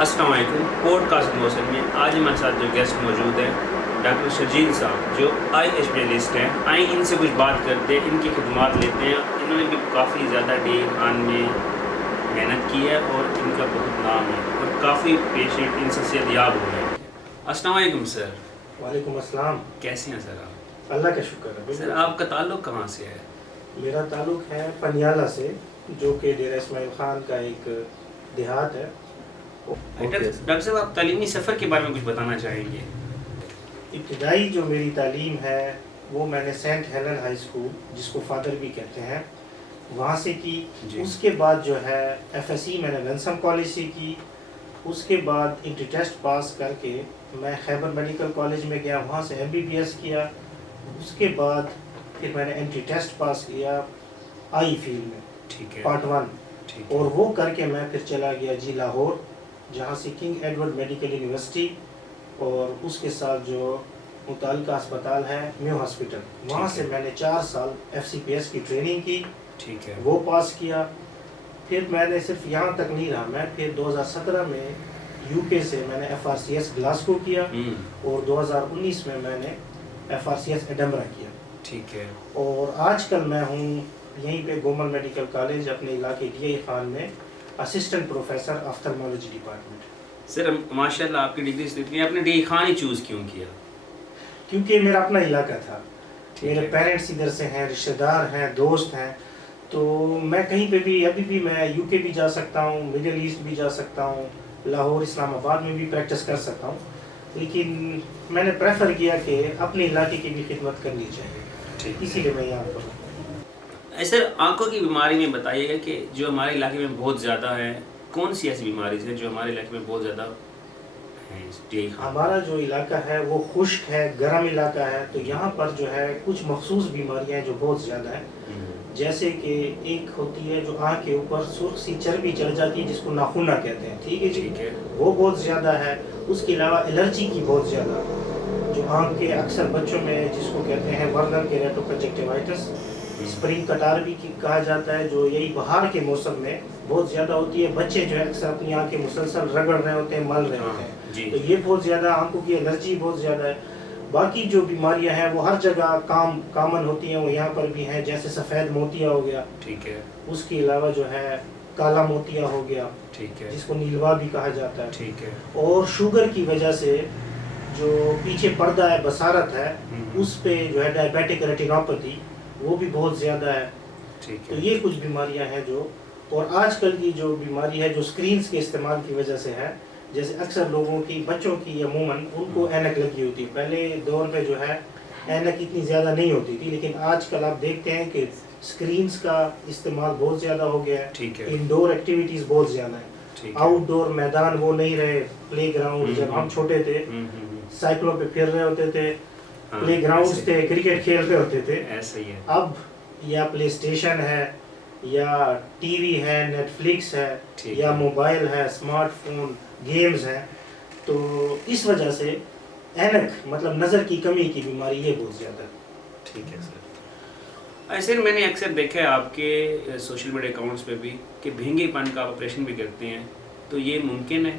السلام علیکم. Pod cost موسم میں آج ہمارے ساتھ جو گیسٹ موجود ہیں ڈاکٹر شرجیل صاحب جو آئی اسپیشلسٹ ہیں. آئیں ان سے کچھ بات کرتے ہیں, ان کی خدمات لیتے ہیں. انہوں نے بھی کافی زیادہ ڈی خان میں محنت کی ہے اور ان کا بہت نام ہے اور کافی پیشنٹ ان سے صحت یاب ہوئے ہیں. السلام علیکم سر. وعلیکم السلام. کیسے ہیں سر آپ؟ اللہ کا شکر ہے. سر آپ کا تعلق کہاں سے ہے؟ میرا تعلق ہے پنیالہ سے, جو کہ ڈیرہ اسماعیل خان کا ایک دیہات ہے. ڈاکٹر صاحب آپ تعلیمی سفر کے بارے میں کچھ بتانا چاہیں گے؟ ابتدائی جو میری تعلیم ہے وہ میں نے سینٹ ہیلن ہائی اسکول, جس کو فادر بھی کہتے ہیں, وہاں سے کی. اس کے بعد جو ہے ایف ایس سی میں نے لنسم کالج سے کی. اس کے بعد انٹری ٹیسٹ پاس کر کے میں خیبر میڈیکل کالج میں گیا, وہاں سے ایم بی بی ایس کیا. اس کے بعد پھر میں نے انٹری ٹیسٹ پاس کیا آئی فیلڈ میں, ٹھیک ہے, پارٹ 1, اور وہ کر کے میں پھر چلا گیا جی لاہور, جہاں سے کنگ ایڈورڈ میڈیکل یونیورسٹی اور اس کے ساتھ جو متعلقہ اسپتال ہے میو ہاسپٹل, وہاں سے میں نے 4 سال ایف سی پی ایس کی ٹریننگ کی. ٹھیک ہے, وہ پاس کیا. پھر میں نے صرف یہاں تک نہیں رہا, میں پھر 2017 میں یو کے سے میں نے F R C S Glasgow کیا اور 2019 میں میں نے F R C S Edinburgh کیا. ٹھیک ہے, اور آج کل میں ہوں یہیں پہ گومل میڈیکل کالج اپنے علاقے ڈی آئی خان میں اسسٹنٹ پروفیسر آفتھلمولوجی ڈپارٹمنٹ. سر ماشاء اللہ آپ کی ڈگری سے اتنی, آپ نے ڈی خان ہی چوز کیوں کیا؟ کیونکہ میرا اپنا علاقہ تھا, میرے پیرنٹس ادھر سے ہیں, رشتہ دار ہیں, دوست ہیں, تو میں کہیں پہ بھی ابھی بھی میں یو کے بھی جا سکتا ہوں, مڈل ایسٹ بھی جا سکتا ہوں, لاہور اسلام آباد میں بھی پریکٹس کر سکتا ہوں, لیکن میں نے پریفر کیا کہ اپنے علاقے کی بھی خدمت کرنی چاہیے, اسی لیے میں یہاں پر ہوں. سر آنکھوں کی بیماری میں بتائیے گا کہ جو ہمارے علاقے میں بہت زیادہ ہے, کون سی ایسی بیماری ہے جو ہمارے علاقے میں بہت زیادہ ہے؟ ہمارا جو علاقہ ہے وہ خشک ہے, گرم علاقہ ہے, تو یہاں پر جو ہے کچھ مخصوص بیماریاں ہیں جو بہت زیادہ ہیں. جیسے کہ ایک ہوتی ہے جو آنکھ کے اوپر سرخ سی چربی چڑھ جاتی ہے جس کو ناخونہ کہتے ہیں, ٹھیک ہے جی, وہ بہت زیادہ ہے. اس کے علاوہ الرجی کی بہت زیادہ, جو آنکھ کے اکثر بچوں میں جس کو کہتے ہیں ورنل کیریٹو کنجکٹیوائٹس, اسپرنگ کٹار بھی کہا جاتا ہے, جو یہی بہار کے موسم میں بہت زیادہ ہوتی ہے. بچے جو ہے اکثر اپنی آنکھیں مسلسل رگڑ رہے ہوتے ہیں, مل رہے ہوتے ہیں, تو یہ بہت زیادہ آنکھوں کی الرجی بہت زیادہ ہے. باقی جو بیماریاں ہیں وہ ہر جگہ کامن ہوتی ہیں, وہ یہاں پر بھی ہیں, جیسے سفید موتیا ہو گیا, ٹھیک ہے, اس کے علاوہ جو ہے کالا موتیا ہو گیا, ٹھیک ہے, جس کو نیلوا بھی کہا جاتا ہے, ٹھیک ہے, اور شوگر کی وجہ سے جو پیچھے پردہ ہے بصارت ہے اس پہ جو ہے ڈائبیٹک ریٹینوپیتھی وہ بھی بہت زیادہ ہے. تو یہ کچھ بیماریاں ہیں جو, اور آج کل کی جو بیماری ہے جو اسکرینز کے استعمال کی وجہ سے ہے, جیسے اکثر لوگوں کی, بچوں کی عموماً ان کو اینک لگی ہوتی ہے. پہلے دور میں جو ہے اینک اتنی زیادہ نہیں ہوتی تھی, لیکن آج کل آپ دیکھتے ہیں کہ اسکرینز کا استعمال بہت زیادہ ہو گیا ہے, انڈور ایکٹیویٹیز بہت زیادہ ہیں, آؤٹ ڈور میدان وہ نہیں رہے. پلے گراؤنڈ جب ہم چھوٹے تھے سائیکلوں پہ پھر رہے ہوتے تھے, پلے گراؤنڈز تھے, کرکٹ کھیل رہے ہوتے تھے. اب یا پلے اسٹیشن ہے, یا ٹی وی ہے, نیٹ فلکس ہے, یا موبائل ہے, اسمارٹ فون, گیمز ہیں. تو اس وجہ سے اینک مطلب نظر کی کمی کی بیماری یہ بہت زیادہ ہے. ٹھیک ہے سر. ایسے میں نے اکثر دیکھا ہے آپ کے سوشل میڈیا اکاؤنٹس پہ بھی کہ بھینگے پن کا آپریشن بھی کرتے ہیں, تو یہ ممکن ہے؟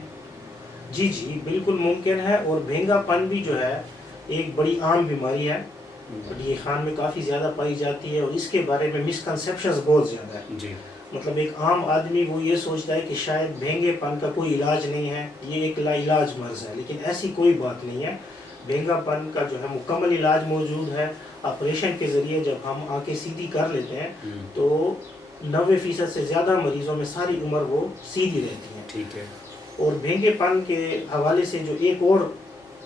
جی جی بالکل ممکن ہے, اور بھینگا پن بھی جو ہے ایک بڑی عام بیماری ہے, ڈی خان میں کافی زیادہ پائی جاتی ہے, اور اس کے بارے میں مسکنسیپشنز بہت زیادہ ہے. جی, مطلب ایک عام آدمی وہ یہ سوچتا ہے کہ شاید بھینگے پن کا کوئی علاج نہیں ہے, یہ ایک لا علاج مرض ہے, لیکن ایسی کوئی بات نہیں ہے. بھینگا پن کا جو ہے مکمل علاج موجود ہے. آپریشن کے ذریعے جب ہم آنکھیں سیدھی کر لیتے ہیں تو 90% سے زیادہ مریضوں میں ساری عمر وہ سیدھی رہتی ہیں. ٹھیک ہے. اور بھینگے پن کے حوالے سے جو ایک اور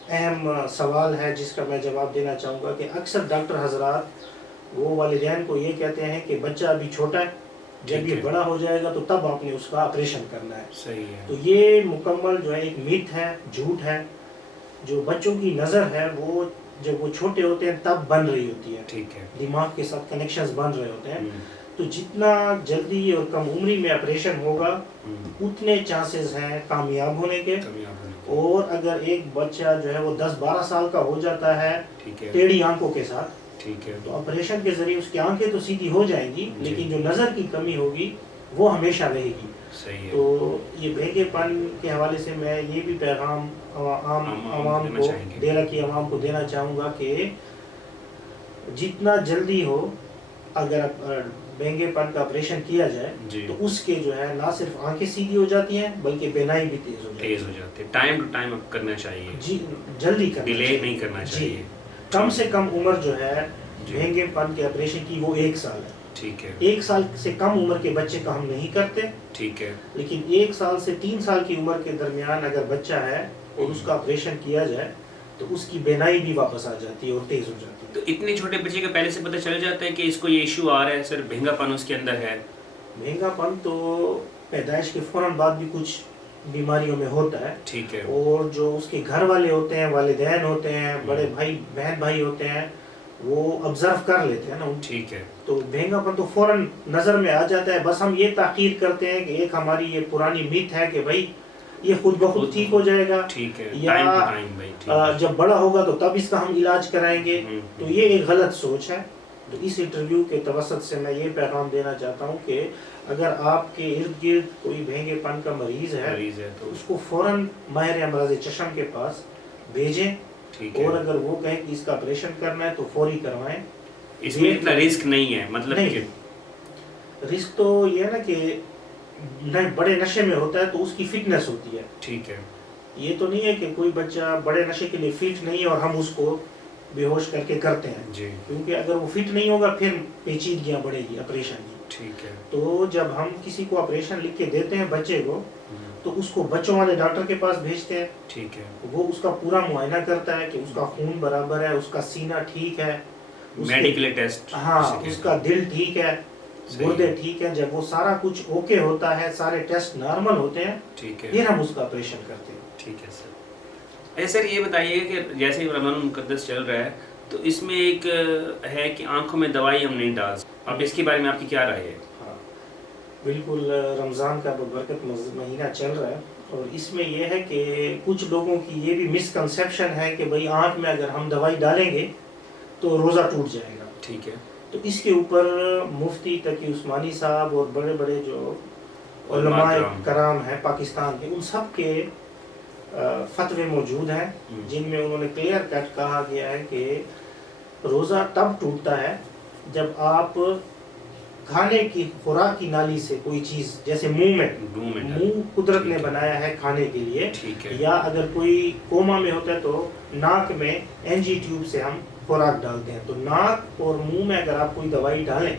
اہم سوال ہے جس کا میں جواب دینا چاہوں گا کہ اکثر ڈاکٹر حضرات وہ والدین کو یہ کہتے ہیں کہ بچہ ابھی چھوٹا ہے, جب یہ بڑا ہو جائے گا تو تب آپ نے اس کا آپریشن کرنا ہے. صحیح ہے. تو یہ مکمل جو ہے ایک میتھ ہے, جھوٹ ہے. جو بچوں کی نظر ہے وہ جب وہ چھوٹے ہوتے ہیں تب بن رہی ہوتی ہے, ٹھیک ہے, دماغ کے ساتھ کنیکشنز بن رہے ہوتے ہیں. تو جتنا جلدی اور کم عمری میں آپریشن ہوگا اتنے چانسز ہیں کامیاب ہونے کے. اور اگر ایک بچہ جو ہے وہ 10-12 سال کا ہو جاتا ہے ٹیڑھی آنکھوں کے ساتھ, ٹھیک ہے, تو آپریشن کے ذریعے اس کی آنکھیں تو سیدھی ہو جائیں گی, لیکن جو نظر کی کمی ہوگی وہ ہمیشہ رہے گی. صحیح ہے. تو یہ بھینگے پن کے حوالے سے میں یہ بھی پیغام عوام کو، ڈیرہ کی عوام کو دینا چاہوں گا کہ جتنا جلدی ہو اگر بھینگے پن کا آپریشن کیا جائے تو اس کے جو ہے نہ صرف آنکھیں سیدھی ہو جاتی ہیں بلکہ بینائی بھی تیز ہو جاتی ہے. ٹائم ٹو ٹائم کرنا چاہیے. جی جلدی کرنا، ڈیلے نہیں کرنا چاہیے. کم سے کم عمر جو ہے بھینگے پن کے آپریشن کی وہ 1 سال ہے. ٹھیک ہے. 1 سال سے کم عمر کے بچے کا ہم نہیں کرتے. ٹھیک ہے. لیکن 1 سال سے 3 سال کی عمر کے درمیان اگر بچہ ہے اور اس کا آپریشن کیا جائے تو اس کی بینائی بھی واپس آ جاتی ہے اور تیز ہو جاتی ہے. تو اتنے چھوٹے بچے کا پہلے سے پتہ چل جاتا ہے کہ اس کو یہ ایشو آ رہا ہے سر، بھینگا پن اس کے اندر ہے؟ بھینگا پن تو پیدائش کے فوراً بعد بھی کچھ بیماریوں میں ہوتا ہے. ٹھیک ہے. اور جو اس کے گھر والے ہوتے ہیں، والدین ہوتے ہیں، بڑے بھائی بہن بھائی ہوتے ہیں، وہ آبزرو کر لیتے ہیں نا. ٹھیک ہے. تو بھینگا پن تو فوراً نظر میں آ جاتا ہے. بس ہم یہ تاخیر کرتے ہیں کہ ایک ہماری یہ پرانی میت ہے کہ بھائی یہ خود بخود ٹھیک ہو جائے گا، ٹھیک ہے، یا جب بڑا ہوگا تو تب اس کا ہم علاج کرائیں گے. تو یہ ایک غلط سوچ ہے. تو اس انٹرویو کے توسط سے میں یہ پیغام دینا چاہتا ہوں کہ اگر آپ کے ارد گرد کوئی بھینگے پن کا مریض ہے تو اس کو فوراً ماہر امراض چشم کے پاس بھیجیں. اور اگر وہ کہیں کہ اس کا آپریشن کرنا ہے تو فوری کروائیں. اس میں اتنا رسک نہیں ہے، مطلب کہ رسک تو یہ ہے نا کہ بڑے نشے میں ہوتا ہے تو اس کی فٹنس ہوتی ہے. ٹھیک ہے. یہ تو نہیں ہے کہ کوئی بچہ بڑے نشے کے لیے فٹ نہیں ہے اور ہم اس کو بے ہوش کر کے کرتے ہیں. جی. کیونکہ اگر وہ فٹ نہیں ہوگا پھر پیچیدگیاں بڑھے گی آپریشن کی. ٹھیک ہے. تو جب ہم کسی کو آپریشن لکھ کے دیتے ہیں بچے کو تو اس کو بچوں والے ڈاکٹر کے پاس بھیجتے ہیں. ٹھیک ہے. وہ اس کا پورا معائنہ کرتا ہے کہ اس کا خون برابر ہے، اس کا سینہ ٹھیک ہے، میڈیکل ٹیسٹ، ہاں اس کا دل ٹھیک ہے، گردے ٹھیک ہیں. جب وہ سارا کچھ اوکے ہوتا ہے، سارے ٹیسٹ نارمل ہوتے ہیں، پھر ہم اس کا آپریشن کرتے ہیں. ٹھیک ہے سر. اچھا سر، یہ بتائیے کہ جیسے ہی رمضان المقدس چل رہا ہے تو اس میں ایک ہے کہ آنکھوں میں دوائی ہم نہیں ڈال سکتے. اب اس کے بارے میں آپ کی کیا رائے ہے؟ ہاں بالکل، رمضان کا برکت مہینہ چل رہا ہے اور اس میں یہ ہے کہ کچھ لوگوں کی یہ بھی مسکنسیپشن ہے کہ بھئی آنکھ میں اگر ہم دوائی ڈالیں گے تو روزہ ٹوٹ جائے گا. ٹھیک ہے. تو اس کے اوپر مفتی تقی عثمانی صاحب اور بڑے بڑے جو علماء کرام ہیں پاکستان کے، ان سب کے فتوے موجود ہیں جن میں انہوں نے کلیئر کٹ کہا گیا ہے کہ روزہ تب ٹوٹتا ہے جب آپ کھانے کی خوراک کی نالی سے کوئی چیز جیسے منہ قدرت نے بنایا ہے کھانے کے لیے، یا اگر کوئی کوما میں ہوتا ہے تو ناک میں این جی ٹیوب سے ہم خوراک ڈالتے ہیں. تو ناک اور منہ میں اگر آپ کوئی دوائی ڈالیں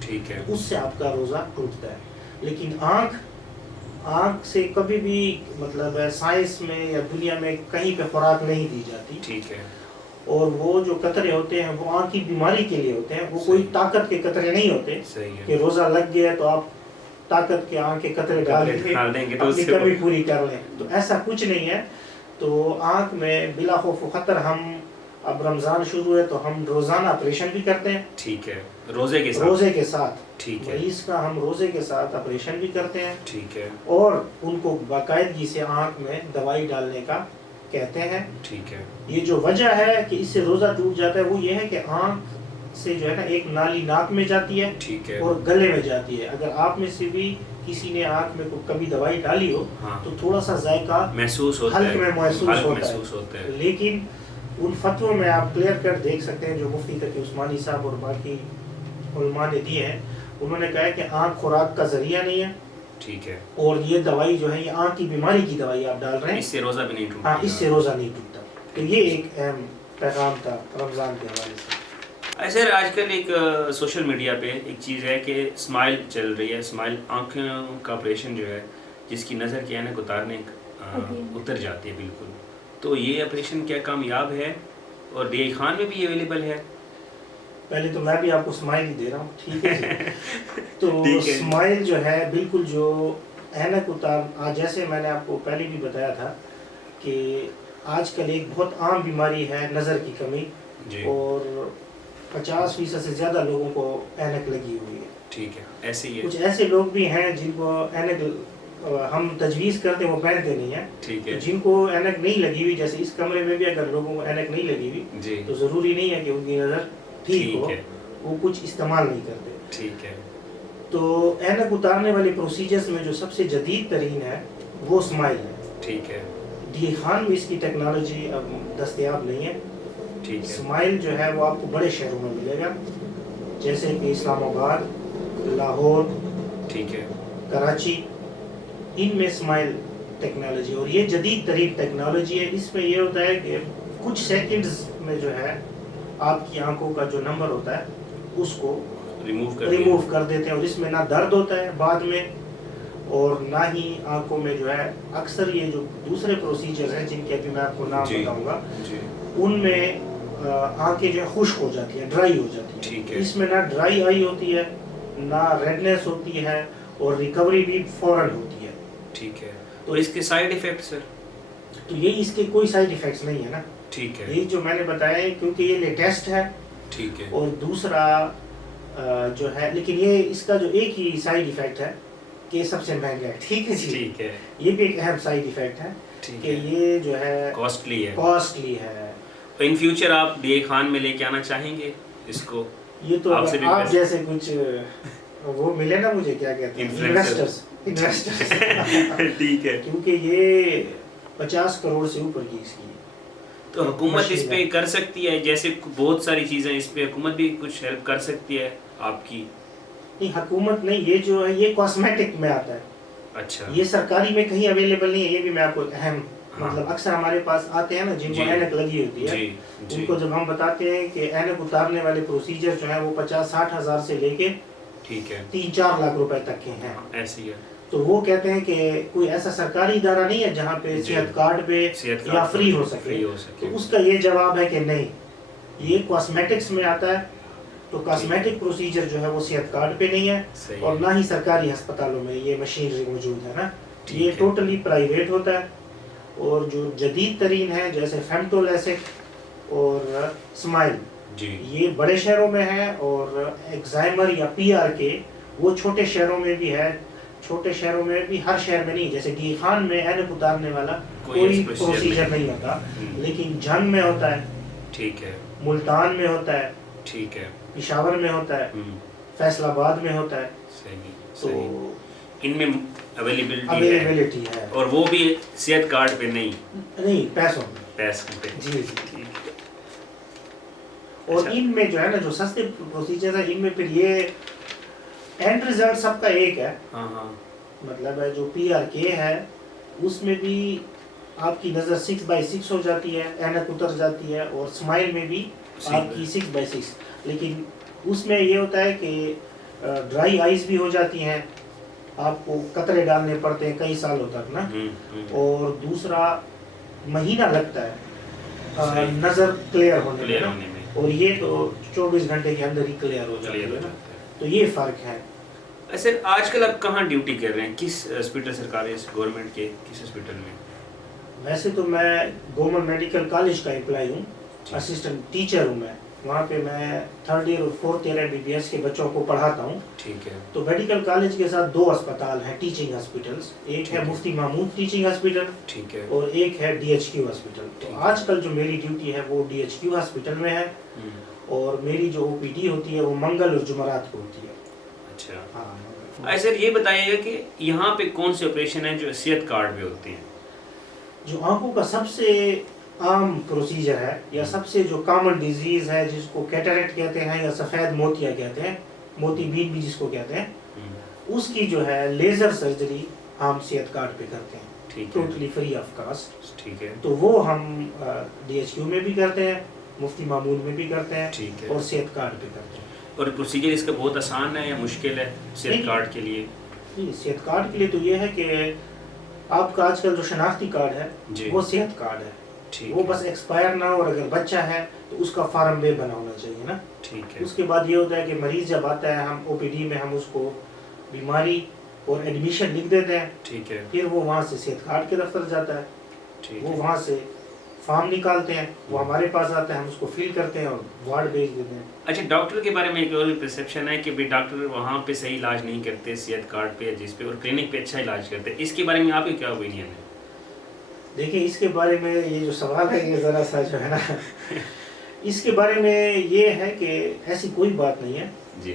ٹھیک ہے اس سے آپ کا روزہ ٹوٹتا ہے. لیکن آنکھ سے کبھی بھی مطلب سائنس میں یا دنیا میں کہیں پہ خوراک نہیں دی جاتی. ٹھیک ہے. اور وہ جو قطرے ہوتے ہیں وہ آنکھ کی بیماری کے لیے ہوتے ہیں، وہ کوئی طاقت کے قطرے نہیں ہوتے کہ روزہ لگ گیا ہے تو آپ طاقت کے آنکھ کے قطرے ڈال دیں گے اپنی کمی پوری کر لیں. تو ایسا کچھ نہیں ہے. تو آنکھ میں بلا خوف و خطر ہم اب رمضان شروع ہے تو ہم روزانہ آپریشن بھی کرتے ہیں. ٹھیک ہے. روزے کے ساتھ ٹھیک ہے. مریض کا ہم روزے کے ساتھ آپریشن بھی کرتے ہیں. ٹھیک ہے. اور ان کو باقاعدگی سے آنکھ میں دوائی ڈالنے کا کہتے ہیں. ٹھیک ہے. یہ جو وجہ ہے کہ اس سے روزہ ٹوٹ جاتا ہے وہ یہ ہے کہ آنکھ سے جو ہے نا ایک نالی ناک میں جاتی ہے. ٹھیک ہے. اور گلے میں جاتی ہے. اگر آپ میں سے بھی کسی نے آنکھ میں کبھی دوائی ڈالی ہو تو تھوڑا سا ذائقہ محسوس ہوتا ہے. لیکن ان فتووں میں آپ کلیئر کٹ دیکھ سکتے ہیں جو مفتی تقی عثمانی صاحب اور باقی علماء نے دیے ہیں. انہوں نے کہا ہے کہ آنکھ خوراک کا ذریعہ نہیں ہے. ٹھیک ہے. اور یہ دوائی جو ہے یہ آنکھ کی بیماری کی دوائی آپ ڈال رہے ہیں، اس سے روزہ بھی نہیں ٹوٹتا. ہاں اس سے روزہ نہیں ٹوٹتا. تو یہ ایک اہم پیغام تھا رمضان کے حوالے سے. سر آج کل ایک سوشل میڈیا پہ ایک چیز ہے کہ اسمائل چل رہی ہے. اسمائل آنکھوں کا آپریشن جو ہے جس کی نظر کی عینک اتارنے اتر جاتی ہے بالکل. تو یہ آپریشن کیا کامیاب ہے اور ڈی آئی خان میں بھی اویلیبل ہے؟ پہلے تو میں بھی آپ کو اسمائل ہی دے رہا ہوں. ٹھیک ہے. تو اسمائل جو ہے بالکل جو عینک جیسے میں نے آپ کو پہلے بھی بتایا تھا کہ آج کل ایک بہت عام بیماری ہے نظر کی کمی. اور 50% سے زیادہ لوگوں کو عینک لگی ہوئی ہے. ٹھیک ہے. ایسے ہی کچھ ایسے لوگ بھی ہیں جن کو عینک ہم تجویز کرتے ہیں وہ پہنتے نہیں ہیں. ٹھیک ہے. جن کو عینک نہیں لگی ہوئی، جیسے اس کمرے میں بھی اگر لوگوں کو عینک نہیں لگی ہوئی تو ضروری نہیں ہے کہ ان کی نظر ٹھیک ہو، وہ کچھ استعمال نہیں کرتے. ٹھیک ہے. تو اینک اتارنے والے پروسیجرز میں جو سب سے جدید ترین ہے وہ اسمائل ہے. ٹھیک ہے. ڈی خان میں اس کی ٹیکنالوجی اب دستیاب نہیں ہے. ٹھیک ہے. اسمائل جو ہے وہ آپ کو بڑے شہروں میں ملے گا جیسے کہ اسلام آباد, لاہور, ٹھیک ہے, کراچی, ان میں اسمائل ٹیکنالوجی, اور یہ جدید ترین ٹیکنالوجی ہے. اس میں یہ ہوتا ہے کہ کچھ سیکنڈز میں جو ہے آپ کی آنکھوں کا جو نمبر ہوتا ہے اس کو ریموو کر دیتے ہیں, اور اس میں نہ درد ہوتا ہے بعد میں اور نہ ہی آنکھوں میں جو ہے اکثر یہ جو دوسرے پروسیجر ہیں جن کے ابھی میں آپ کو نام بتاؤں گا ان میں آنکھیں جو ہے خشک ہو جاتی ہیں, ڈرائی ہو جاتی ہیں. اس میں نہ ڈرائی آئی ہوتی ہے نہ ریڈنیس ہوتی ہے اور ریکوری بھی فوراً ہوتی ہے. ٹھیک ہے. تو اس کے سائیڈ ایفیکٹ سر؟ تو یہ اس کے کوئی سائیڈ ایفیکٹس نہیں ہے نا. ٹھیک ہے. یہ جو میں نے بتایا ہے کیونکہ یہ لیٹسٹ ہے. ٹھیک ہے. اور دوسرا جو ہے لیکن یہ اس کا جو ایک ہی سائیڈ ایفیکٹ ہے کہ یہ سب سے مہنگا ہے. ٹھیک ہے جی. ٹھیک ہے. یہ بھی ایک اہم سائیڈ ایفیکٹ ہے کہ یہ جو ہے کاسٹلی ہے. تو ان فیوچر آپ ڈی خان میں لے کے آنا چاہیں گے اس کو؟ یہ تو آپ جیسے کچھ وہ ملے نا مجھے کیا کہتے ہیں انویسٹرز. ٹھیک ہے. کیونکہ یہ 50 کروڑ سے اوپر کی اس کی. تو حکومت اس پہ کر سکتی ہے جیسے بہت ساری چیزیں اس پہ حکومت بھی کچھ ہیلپ کر سکتی ہے آپ کی؟ نہیں حکومت نہیں, یہ جو ہے یہ کاسمیٹک میں آتا ہے. اچھا. یہ سرکاری میں کہیں اویلیبل نہیں ہے. یہ بھی میں آپ کو اہم مطلب اکثر ہمارے پاس آتے ہیں نا جن کو اینک لگی ہوتی ہے ان کو جب ہم بتاتے ہیں کہ اینک اتارنے والے پروسیجر جو ہیں وہ 50-60 ہزار سے لے کے 3-4 لاکھ روپے تک کے ہیں. ایسی ہے. تو وہ کہتے ہیں کہ کوئی ایسا سرکاری ادارہ نہیں ہے جہاں پہ صحت کارڈ پہ یا فری ہو سکے. تو اس کا یہ جواب ہے کہ نہیں, یہ کاسمیٹکس میں آتا ہے. تو کاسمیٹک پروسیجر جو ہے وہ صحت کارڈ پہ نہیں ہے اور نہ ہی سرکاری ہسپتالوں میں یہ مشینری موجود ہے نا. یہ ٹوٹلی پرائیویٹ ہوتا ہے. اور جو جدید ترین ہے جیسے فیمٹو لیسک اور اسمائل یہ بڑے شہروں میں ہے, اور ایگزائمر یا پی آر کے وہ چھوٹے شہروں میں بھی ہے. چھوٹے شہروں میں بھی, ہر شہر میں نہیں. جیسے ڈی خان میں اینک اتارنے والا کوئی پروسیجر نہیں ہوتا, لیکن جنگ میں ہوتا ہے. ٹھیک ہے. ملتان میں ہوتا ہے. ٹھیک ہے. پشاور میں ہوتا ہے. فیصل آباد میں ہوتا ہے. تو ان میں اویلیبلٹی ہے, اور وہ بھی صحت کارڈ پہ نہیں پیسوں پہ. جی جی. اور ان میں جو ہے نا جو سستے پروسیجر ہیں ان میں پھر یہ اینڈ ریزلٹ سب کا ایک ہے. مطلب ہے جو پی آر کے ہے اس میں بھی آپ کی نظر 6/6 ہو جاتی ہے, اینک اتر جاتی ہے, اور اسمائل میں بھی آپ کی 6/6. لیکن اس میں یہ ہوتا ہے کہ ڈرائی آئیز بھی ہو جاتی ہیں, آپ کو قطرے ڈالنے پڑتے ہیں کئی سالوں تک نا. اور دوسرا مہینہ لگتا ہے نظر کلیئر ہونے میں, اور یہ تو 24 گھنٹے کے اندر ہی کلیئر ہو جاتی ہے. تو یہ فرق ہے. سر آج کل آپ کہاں ڈیوٹی کر رہے ہیں, کس ہاسپٹل سرکاری گورنمنٹ کے کس ہاسپٹل میں؟ ویسے تو میں گورنمنٹ میڈیکل کالج کا امپلائی ہوں, اسسٹنٹ ٹیچر ہوں. میں وہاں پہ میں 3rd ایئر اور 4th ایئر MBBS کے بچوں کو پڑھاتا ہوں. ٹھیک ہے. تو میڈیکل کالج کے ساتھ 2 اسپتال ہیں ٹیچنگ ہاسپٹلس. ایک ہے مفتی محمود ٹیچنگ ہاسپٹل, ٹھیک ہے, اور ایک ہے DHQ ہاسپٹل. تو آج کل جو میری ڈیوٹی ہے وہ DHQ ہاسپٹل میں ہے, اور میری جو OPD ہوتی ہے وہ منگل اور جمعرات کو ہوتی ہے. اچھا. ہاں سر یہ بتائیے گا کہ یہاں پہ کون سے آپریشن ہیں جو صحت کارڈ پہ ہوتے ہیں؟ جو آنکھوں کا سب سے عام پروسیجر ہے یا سب سے جو کامن ڈیزیز ہے جس کو کیٹریکٹ کہتے ہیں یا سفید موتیا کہتے ہیں, موتی بین بھی جس کو کہتے ہیں, اس کی جو ہے لیزر سرجری ہم صحت کارڈ پہ کرتے ہیں, ٹوٹلی فری آف کاسٹ. ٹھیک ہے. تو وہ ہم DHQ میں بھی کرتے ہیں, مفتی معمول میں بھی کرتے ہیں, اور صحت کارڈ پہ کرتے ہیں. اور پروسیجر اس کا بہت آسان ہے یا مشکل ہے صحت کارڈ کے لیے؟ صحت کارڈ کے لیے تو یہ ہے کہ آپ کا آج کل جو شناختی کارڈ ہے وہ صحت کارڈ ہے. وہ بس ایکسپائر نہ ہو, اور اگر بچہ ہے تو اس کا فارم بے بنا ہونا چاہیے نا. ٹھیک ہے. اس کے بعد یہ ہوتا ہے کہ مریض جب آتا ہے ہم OPD میں ہم اس کو بیماری اور ایڈمیشن لکھ دیتے ہیں. ٹھیک ہے. پھر وہ وہاں سے صحت کارڈ کے دفتر جاتا ہے, وہ وہاں سے فارم نکالتے ہیں, وہ ہمارے پاس آتا ہے, ہم اس کو فل کرتے ہیں اور وارڈ بھیج دیتے ہیں. اچھا, ڈاکٹر کے بارے میں ایک اور پرسیپشن ہے کہ بھی ڈاکٹر وہاں پہ صحیح علاج نہیں کرتے صحت کارڈ پہ جس پہ, اور کلینک پہ اچھا علاج کرتے ہیں. اس کے بارے میں آپ کی کیا اوپینین ہے؟ دیکھیں اس کے بارے میں یہ جو سوال ہے یہ ذرا سا جو ہے نا اس کے بارے میں یہ ہے کہ ایسی کوئی بات نہیں ہے. جی.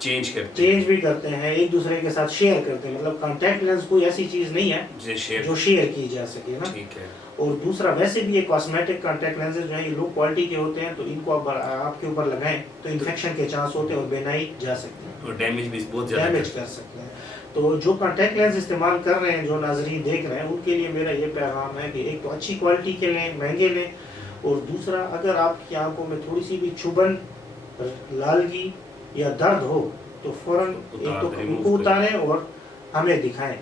چینج بھی کرتے ہیں، ایک دوسرے کے ساتھ شیئر کرتے ہیں. مطلب کانٹیکٹ لینس کوئی ایسی چیز نہیں ہے جو شیئر کی جا سکے نا. اور دوسرا ویسے بھی یہ کاسمیٹک کانٹیکٹ لینس جو ہیں یہ لو کوالٹی کے ہوتے ہیں، تو ان کو آپ کے اوپر لگائیں تو انفیکشن کے چانس ہوتے ہیں اور بینائی جا سکتی ہے اور ڈیمیج بھی بہت زیادہ کر سکتے ہیں. تو جو کانٹیکٹ لینس استعمال کر رہے ہیں، جو ناظرین دیکھ رہے ہیں، ان کے لیے میرا یہ پیغام ہے کہ ایک تو اچھی کوالٹی کے لیں، مہنگے لیں، اور دوسرا اگر آپ کی آنکھوں میں تھوڑی سی بھی چبھن، لالگی یا درد ہو تو فوراً ایک تو ان کو اتاریں اور ہمیں دکھائیں.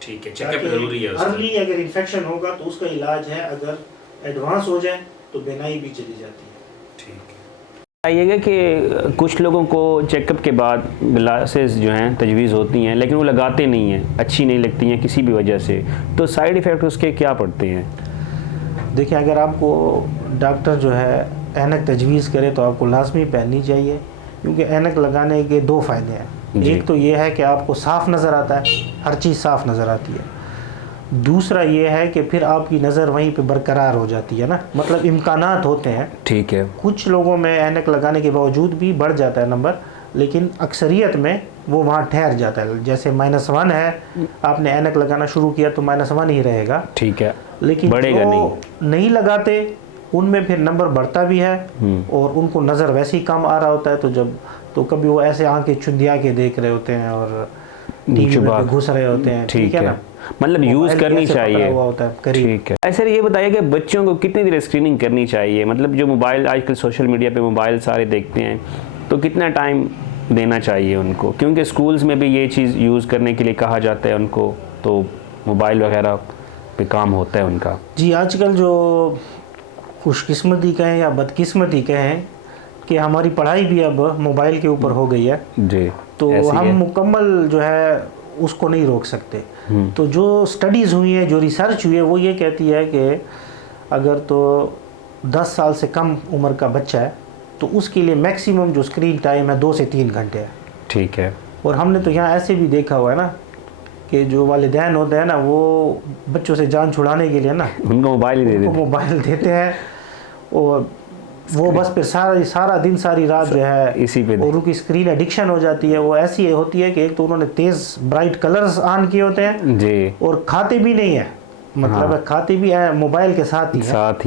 ٹھیک ہے، چیک اپ ضروری ہے. ارلی اگر انفیکشن ہوگا تو اس کا علاج ہے، اگر ایڈوانس ہو جائے تو بینائی بھی چلی جاتی ہے. ٹھیک ہے. آئیے گا کہ کچھ لوگوں کو چیک اپ کے بعد گلاسز جو ہیں تجویز ہوتی ہیں لیکن وہ لگاتے نہیں ہیں، اچھی نہیں لگتی ہیں کسی بھی وجہ سے، تو سائیڈ ایفیکٹ اس کے کیا پڑتے ہیں؟ دیکھیں، اگر آپ کو ڈاکٹر جو ہے اینک تجویز کرے تو آپ کو لازمی پہننی چاہیے، کیونکہ اینک لگانے کے دو فائدے ہیں. ایک تو یہ ہے کہ آپ کو صاف نظر آتا ہے، ہر چیز صاف نظر آتی ہے. دوسرا یہ ہے کہ پھر آپ کی نظر وہیں پہ برقرار ہو جاتی ہے نا، مطلب امکانات ہوتے ہیں. ٹھیک ہے. کچھ لوگوں میں اینک لگانے کے باوجود بھی بڑھ جاتا ہے نمبر، لیکن اکثریت میں وہ وہاں ٹھہر جاتا ہے. جیسے -1 ہے، آپ نے اینک لگانا شروع کیا تو -1 ہی رہے گا. ٹھیک ہے. لیکن جو نہیں لگاتے ان میں پھر نمبر بڑھتا بھی ہے اور ان کو نظر ویسے ہی کم آ رہا ہوتا ہے. تو کبھی وہ ایسے آنکھیں چندیا کے دیکھ رہے ہوتے ہیں اور ٹی وی میں گھس رہے ہوتے ہیں. ٹھیک ہے نا، مطلب یوز کرنی چاہیے. ٹھیک ہے. سر یہ بتائیے کہ بچوں کو کتنی دیر اسکریننگ کرنی چاہیے؟ مطلب جو موبائل آج کل سوشل میڈیا پہ موبائل سارے دیکھتے ہیں، تو کتنا ٹائم دینا چاہیے ان کو؟ کیونکہ اسکولز میں بھی یہ چیز یوز کرنے کے لیے کہا جاتا ہے ان کو، تو موبائل وغیرہ پہ کام ہوتا ہے ان کا. جی، آج کل جو خوش قسمتی کہیں یا بدقسمتی کہیں کہ ہماری پڑھائی بھی اب موبائل کے اوپر ہو گئی ہے. جی. تو ہم مکمل جو ہے اس کو نہیں روک سکتے. تو جو سٹڈیز ہوئی ہیں، جو ریسرچ ہوئی ہے، وہ یہ کہتی ہے کہ اگر تو 10 سال سے کم عمر کا بچہ ہے تو اس کے لیے میکسیمم جو اسکرین ٹائم ہے 2 سے 3 گھنٹے ہے. ٹھیک ہے. اور ہم نے تو یہاں ایسے بھی دیکھا ہوا ہے نا کہ جو والدین ہوتے ہیں نا، وہ بچوں سے جان چھڑانے کے لیے نا ان کو موبائل دیتے ہیں اور وہ بس پھر سارا دن ساری رات جو ہے اسی پہ، اور ان کی اسکرین ایڈکشن ہو جاتی ہے. وہ ایسی ہوتی ہے کہ ایک تو انہوں نے تیز برائٹ کلرز آن کیے ہوتے ہیں جی، اور کھاتے بھی نہیں ہیں، مطلب کھاتے بھی ہیں موبائل کے ساتھ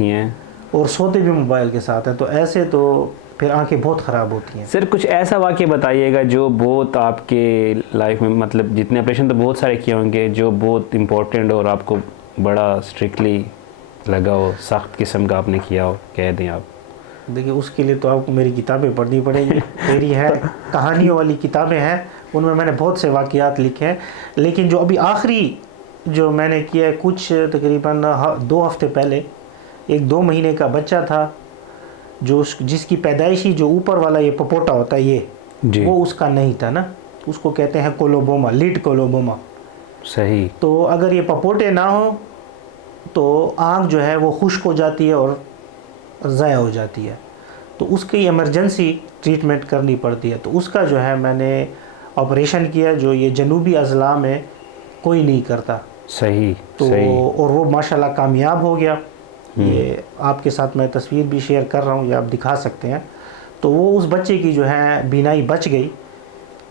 ہی ہیں اور سوتے بھی موبائل کے ساتھ ہیں. تو ایسے تو پھر آنکھیں بہت خراب ہوتی ہیں. سر کچھ ایسا واقعہ بتائیے گا جو بہت آپ کے لائف میں، مطلب جتنے آپریشن تو بہت سارے کیے ہوں گے، جو بہت امپورٹنٹ اور آپ کو بڑا اسٹرکٹلی لگا ہو، سخت قسم کا آپ نے کیا ہو، کہہ دیں آپ. دیکھیں، اس کے لیے تو آپ کو میری کتابیں پڑھنی پڑیں گی. میری ہے کہانیوں والی کتابیں ہیں، ان میں نے بہت سے واقعات لکھے ہیں. لیکن جو ابھی آخری جو میں نے کیا ہے، کچھ تقریباً 2 ہفتے پہلے، ایک 2 مہینے کا بچہ تھا جس کی پیدائشی جو اوپر والا یہ پپوٹا ہوتا ہے یہ وہ اس کا نہیں تھا نا. اس کو کہتے ہیں کولوبوما، لیڈ کولوبوما. صحیح. تو اگر یہ پپوٹے نہ ہوں تو آنکھ جو ہے وہ خشک ہو جاتی ہے اور ضائع ہو جاتی ہے. تو اس کی ایمرجنسی ٹریٹمنٹ کرنی پڑتی ہے. تو اس کا جو ہے میں نے آپریشن کیا، جو یہ جنوبی اضلاع میں کوئی نہیں کرتا. صحیح. تو اور وہ ماشاءاللہ کامیاب ہو گیا. یہ آپ کے ساتھ میں تصویر بھی شیئر کر رہا ہوں، یہ آپ دکھا سکتے ہیں. تو وہ اس بچے کی جو ہے بینائی بچ گئی،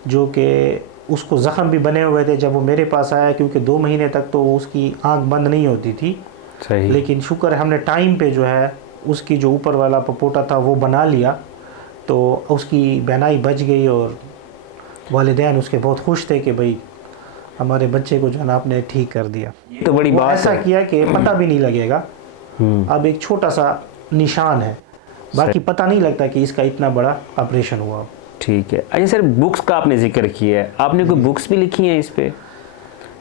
جو کہ اس کو زخم بھی بنے ہوئے تھے جب وہ میرے پاس آیا، کیونکہ 2 مہینے تک تو اس کی آنکھ بند نہیں ہوتی تھی. صحیح. لیکن شکر ہے ہم نے ٹائم پہ جو ہے اس کی جو اوپر والا پپوٹا تھا وہ بنا لیا، تو اس کی بینائی بچ گئی اور والدین اس کے بہت خوش تھے کہ بھئی ہمارے بچے کو جو ہے نا آپ نے ٹھیک کر دیا. تو بڑی بات ایسا کیا کہ پتہ بھی نہیں لگے گا. اب ایک چھوٹا سا نشان ہے، باقی پتہ نہیں لگتا کہ اس کا اتنا بڑا آپریشن ہوا. ٹھیک ہے. اچھا سر، بکس کا آپ نے ذکر کیا ہے، آپ نے کوئی بکس بھی لکھی ہیں اس پہ؟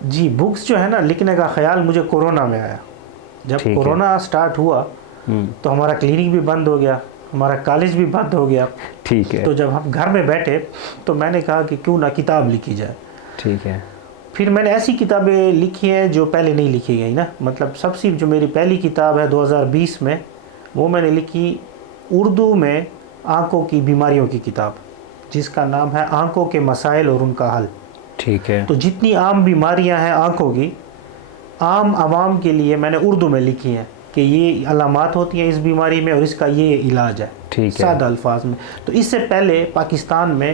جی، بکس جو ہے نا لکھنے کا خیال مجھے کورونا میں آیا. جب کورونا سٹارٹ ہوا تو ہمارا کلینک بھی بند ہو گیا، ہمارا کالج بھی بند ہو گیا. ٹھیک ہے. تو جب ہم گھر میں بیٹھے تو میں نے کہا کہ کیوں نہ کتاب لکھی جائے. ٹھیک ہے. پھر میں نے ایسی کتابیں لکھی ہیں جو پہلے نہیں لکھی گئی نا. مطلب سب سے جو میری پہلی کتاب ہے 2020 میں، وہ میں نے لکھی اردو میں آنکھوں کی بیماریوں کی کتاب، جس کا نام ہے آنکھوں کے مسائل اور ان کا حل. ٹھیک ہے. تو جتنی عام بیماریاں ہیں آنکھوں کی، عام عوام کے لیے میں نے اردو میں لکھی ہیں کہ یہ علامات ہوتی ہیں اس بیماری میں اور اس کا یہ علاج ہے. ٹھیک ہے. سادہ الفاظ میں. تو اس سے پہلے پاکستان میں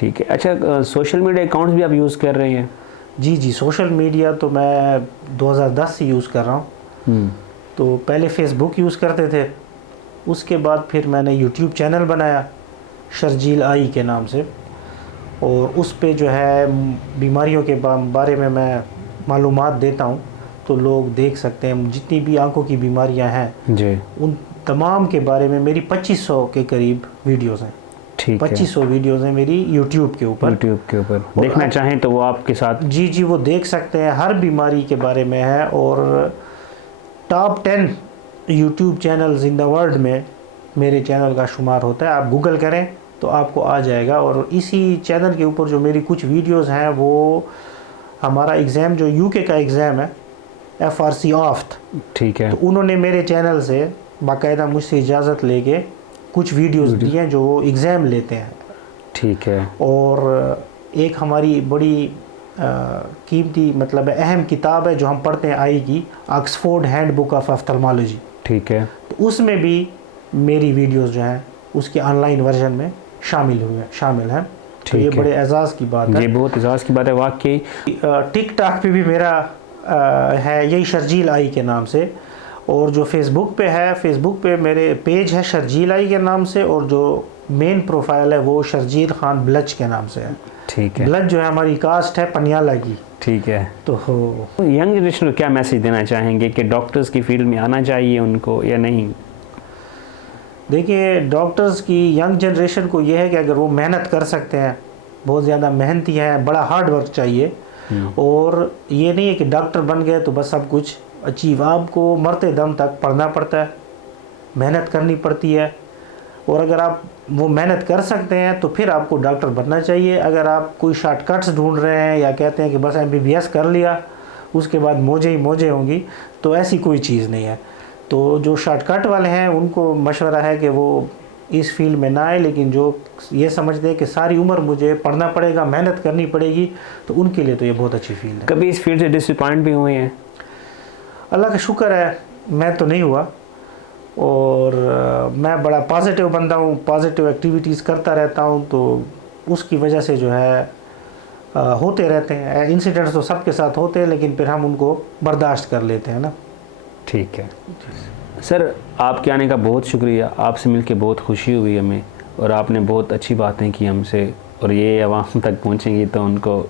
ٹھیک ہے. اچھا سوشل میڈیا اکاؤنٹس بھی آپ یوز کر رہے ہیں؟ جی جی سوشل میڈیا تو میں 2010 سے یوز کر رہا ہوں. تو پہلے فیس بک یوز کرتے تھے, اس کے بعد پھر میں نے یوٹیوب چینل بنایا شرجیل آئی کے نام سے, اور اس پہ جو ہے بیماریوں کے بارے میں معلومات دیتا ہوں, تو لوگ دیکھ سکتے ہیں. جتنی بھی آنکھوں کی بیماریاں ہیں جی ان تمام کے بارے میں میری 2500 کے قریب ویڈیوز ہیں. 2500 ویڈیوز ہیں میری یوٹیوب کے اوپر. دیکھنا چاہیں تو وہ آپ کے ساتھ جی وہ دیکھ سکتے ہیں, ہر بیماری کے بارے میں ہے. اور top 10 YouTube channels in the world میں میرے چینل کا شمار ہوتا ہے. آپ گوگل کریں تو آپ کو آ جائے گا. اور اسی چینل کے اوپر جو میری کچھ ویڈیوز ہیں وہ ہمارا ایگزام جو UK کا ایگزام ہے FRC آفت, ٹھیک ہے, تو انہوں نے میرے چینل سے باقاعدہ مجھ سے اجازت لے کے کچھ ویڈیوز دی ہیں جو وہ ایگزام لیتے ہیں. ٹھیک ہے. اور ایک ہماری بڑی قیمتی مطلب اہم کتاب ہے جو ہم پڑھتے ہیں آئی کی, آکسفورڈ ہینڈ بک آف آفتھلمالوجی. ٹھیک ہے. تو اس میں بھی میری ویڈیوز جو ہیں اس کے آن لائن ورژن میں شامل ہیں. تو یہ بڑے اعزاز کی بات ہے. یہ بہت اعزاز کی بات ہے واقعی. ٹک ٹاک پہ بھی میرا ہے یہی شرجیل آئی کے نام سے, اور جو فیس بک پہ ہے, فیس بک پہ میرے پیج ہے شرجیل آئی کے نام سے, اور جو مین پروفائل ہے وہ شرجیل خان بلچ کے نام سے ہے. ٹھیک ہے. بلچ جو ہے ہماری کاسٹ ہے پنیالہ کی. ٹھیک ہے. تو ینگ جنریشن کو کیا میسیج دینا چاہیں گے کہ ڈاکٹرز کی فیلڈ میں آنا چاہیے ان کو یا نہیں؟ دیکھیے ڈاکٹرز کی ینگ جنریشن کو یہ ہے کہ اگر وہ محنت کر سکتے ہیں, بہت زیادہ محنتی ہیں, بڑا ہارڈ ورک چاہیے, اور یہ نہیں ہے کہ ڈاکٹر بن گئے تو بس سب کچھ اچیو. آپ کو مرتے دم تک پڑھنا پڑتا ہے, محنت کرنی پڑتی ہے, اور اگر آپ وہ محنت کر سکتے ہیں تو پھر آپ کو ڈاکٹر بننا چاہیے. اگر آپ کوئی شارٹ کٹس ڈھونڈ رہے ہیں یا کہتے ہیں کہ بس MBBS کر لیا اس کے بعد موجیں ہی موجیں ہوں گی, تو ایسی کوئی چیز نہیں ہے. تو جو شارٹ کٹ والے ہیں ان کو مشورہ ہے کہ وہ اس فیلڈ میں نہ آئے, لیکن جو یہ سمجھتے ہیں کہ ساری عمر مجھے پڑھنا پڑے گا, محنت کرنی پڑے گی, تو ان کے لیے تو یہ بہت اچھی فیلڈ ہے. کبھی اس فیلڈ سے ڈس اپوائنٹ بھی ہوئے ہیں؟ اللہ کا شکر ہے میں تو نہیں ہوا, اور میں بڑا پازیٹیو بندہ ہوں, پازیٹیو ایکٹیویٹیز کرتا رہتا ہوں, تو اس کی وجہ سے جو ہے ہوتے رہتے ہیں انسیڈنٹس. تو سب کے ساتھ ہوتے ہیں لیکن پھر ہم ان کو برداشت کر لیتے ہیں نا. ٹھیک ہے سر, آپ کے آنے کا بہت شکریہ. آپ سے مل کے بہت خوشی ہوئی ہمیں, اور آپ نے بہت اچھی باتیں کی ہم سے, اور یہ عوام تک پہنچیں گی تو ان کو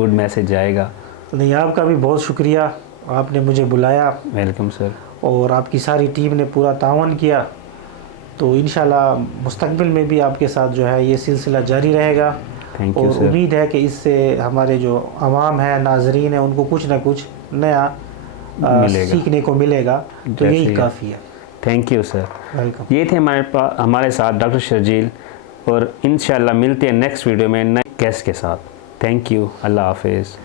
گڈ میسیج جائے گا. نہیں, آپ کا بھی بہت شکریہ, آپ نے مجھے بلایا. Welcome sir. اور آپ کی ساری ٹیم نے پورا تعاون کیا, تو انشاءاللہ مستقبل میں بھی آپ کے ساتھ جو ہے یہ سلسلہ جاری رہے گا. اور امید ہے کہ اس سے ہمارے جو عوام ہیں, ناظرین ہیں, ان کو کچھ نہ کچھ نیا سیکھنے کو ملے گا, تو یہی کافی ہے. Thank you sir. ویلکم. یہ تھے ہمارے ساتھ ڈاکٹر شرجیل, اور انشاءاللہ ملتے ہیں نیکسٹ ویڈیو میں نئے گیسٹ کے ساتھ. Thank you. اللہ حافظ.